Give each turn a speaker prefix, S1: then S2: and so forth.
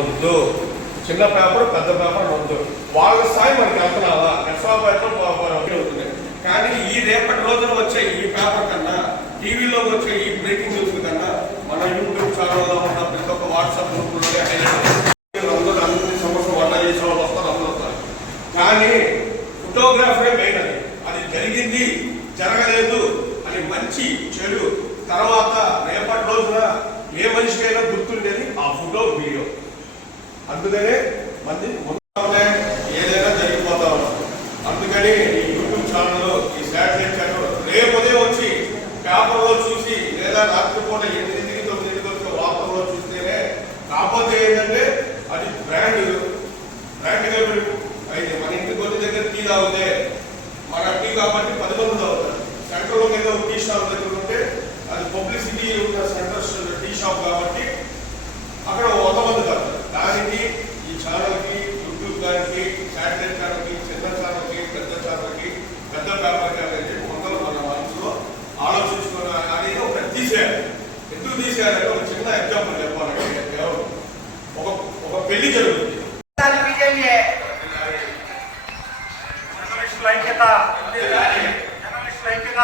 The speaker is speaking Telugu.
S1: వద్దు. చిన్న పేపర్ పెద్ద పేపర్ వద్దు. వాళ్ళ స్థాయి మనకి వెళ్తున్నావా? ఎస్ఆబాద్లో అవుతుంది కానీ ఈ రేపటి రోజున వచ్చే ఈ పేపర్ కన్నా టీవీలో వచ్చే ఈ బ్రేకింగ్ న్యూస్ కన్నా మన యూట్యూబ్ ఛానల్లో ఉన్న ప్రతి ఒక్క వాట్సాప్ గ్రూపుల్లో అందరూ అన్ని సంవత్సరం వంట చేసిన వాళ్ళు వస్తారు అందరూ వస్తారు. కానీ ఫోటోగ్రాఫరే మెయిన్ అది. అది జరిగింది జరగలేదు అని మంచి చెడు. తర్వాత రేపటి రోజున ఏ మనిషికైనా గుర్తుండేది ఆ ఫోటో వీడియో. అందుకనే మంది ఏదైనా జరిగిపోతా ఉన్నాం అందుకని ఈ యూట్యూబ్ ఛానల్ ఈ శాటిలైట్ ఛానల్ రేపు ఉదయం వచ్చి పేపర్లో చూసి లేదా రాత్రిపూట ఎనిమిదింటికి తొమ్మిదింటికి వచ్చే వార్తల్లో చూస్తేనే కాకపోతే ఏంటంటే అది బ్రాండ్ బ్రాండ్ కాబట్టి అయితే మన ఇంటికి వచ్చే దగ్గర టీ తాగితే మన టీ కాబట్టి పది మంది తాగుతారు. సెంటర్లో ఏదో టీ స్టాల్ దగ్గర ఉంటే అది పబ్లిసిటీ ఉన్న సెంటర్ టీ షాప్ కాబట్టి అక్కడ వంద మంది కాదు దానికి ఈ ఛానల్కి యూట్యూబ్ దానికి శాటిలైట్ ఛానల్కి చిన్న ఛానల్కి పెద్ద ఛానల్కి పెద్ద పేపర్కి అనేది మొదలు మన మనసులో ఆలోచించుకున్న తీసేయాలి. ఎందుకు తీసేయాలంటే ఒక చిన్న ఎగ్జాంపుల్ చెప్పాలంటే ఒక ఒక పెళ్ళి జరుగుతుంది.
S2: జర్నలిస్టుల ఐక్యత జర్నలిస్టుల ఐక్యత